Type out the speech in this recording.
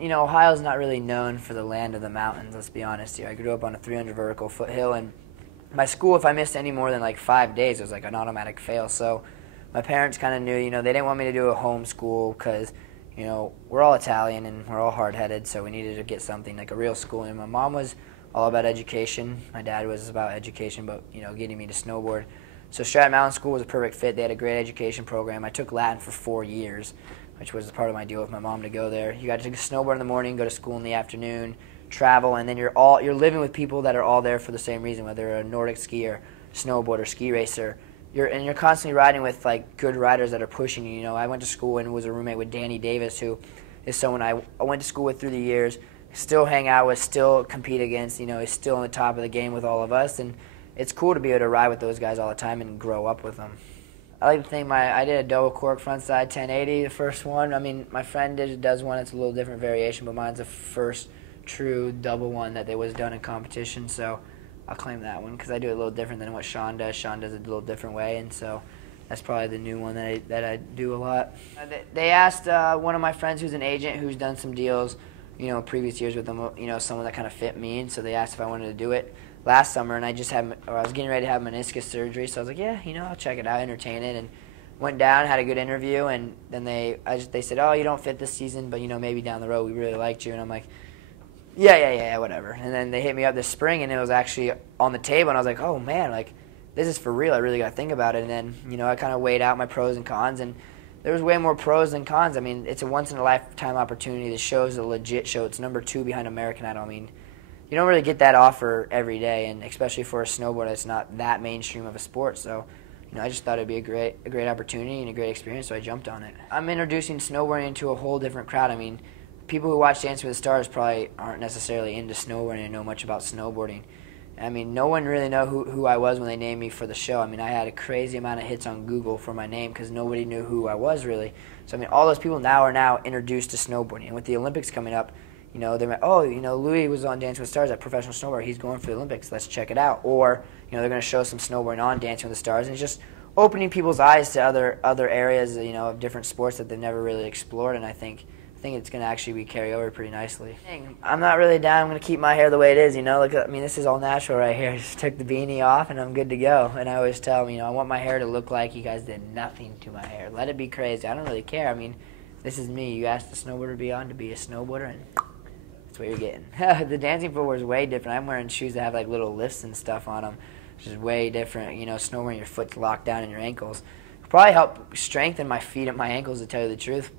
You know, Ohio's not really known for the land of the mountains, let's be honest here. I grew up on a 300 vertical foot hill, and my school, if I missed any more than like 5 days, it was like an automatic fail. So my parents kind of knew, you know, they didn't want me to do a home school because, you know, we're all Italian and we're all hard-headed, so we needed to get something like a real school. And my mom was all about education. My dad was about education, but, you know, getting me to snowboard. So Stratton Mountain School was a perfect fit. They had a great education program. I took Latin for 4 years, which was part of my deal with my mom to go there. You got to snowboard in the morning, go to school in the afternoon, travel, and then you're living with people that are all there for the same reason, whether you're a Nordic skier, snowboarder, ski racer. You're constantly riding with like good riders that are pushing you. You know, I went to school and was a roommate with Danny Davis, who is someone I went to school with through the years, still hang out with, still compete against. You know, he's still on the top of the game with all of us, and it's cool to be able to ride with those guys all the time and grow up with them. I like to think I did a double cork frontside 1080, the first one. I mean, my friend does one. It's a little different variation, but mine's the first true double one that was done in competition. So I'll claim that one because I do it a little different than what Sean does. Sean does it a little different way, and so that's probably the new one that I do a lot. They asked one of my friends who's an agent who's done some deals, you know, previous years with them, you know, someone that kind of fit me, and so they asked if I wanted to do it last summer, and I was getting ready to have meniscus surgery, so I was like, yeah, you know, I'll check it out, entertain it, and went down, had a good interview, and then they said, oh, you don't fit this season, but, you know, maybe down the road we really liked you, and I'm like, yeah, whatever. And then they hit me up this spring, and it was actually on the table, and I was like, oh, man, like, this is for real. I really got to think about it. And then, you know, I kind of weighed out my pros and cons, and there was way more pros than cons. I mean, it's a once-in-a-lifetime opportunity. The show's a legit show. It's #2 behind American Idol. I mean, you don't really get that offer every day, and especially for a snowboarder, it's not that mainstream of a sport. So, you know, I just thought it'd be a great opportunity and a great experience, so I jumped on it. I'm introducing snowboarding to a whole different crowd. I mean, people who watch Dancing with the Stars probably aren't necessarily into snowboarding and know much about snowboarding. I mean, no one really knew who I was when they named me for the show. I mean, I had a crazy amount of hits on Google for my name because nobody knew who I was really. So, I mean, all those people now are introduced to snowboarding. And with the Olympics coming up, you know, they're like, oh, you know, Louie was on Dancing with the Stars, that professional snowboarder. He's going for the Olympics. Let's check it out. Or, you know, they're going to show some snowboarding on Dancing with the Stars. And it's just opening people's eyes to other areas, you know, of different sports that they've never really explored. And I think it's going to actually carry over pretty nicely. I'm not really down. I'm going to keep my hair the way it is, you know. Look, I mean, this is all natural right here. I just took the beanie off, and I'm good to go. And I always tell them, you know, I want my hair to look like you guys did nothing to my hair. Let it be crazy. I don't really care. I mean, this is me. You asked the snowboarder to be on to be a snowboarder, and that's what you're getting. The dancing footwear is way different. I'm wearing shoes that have, like, little lifts and stuff on them, which is way different. You know, snowboarding, your foot's locked down in your ankles. It'll probably help strengthen my feet and my ankles, to tell you the truth.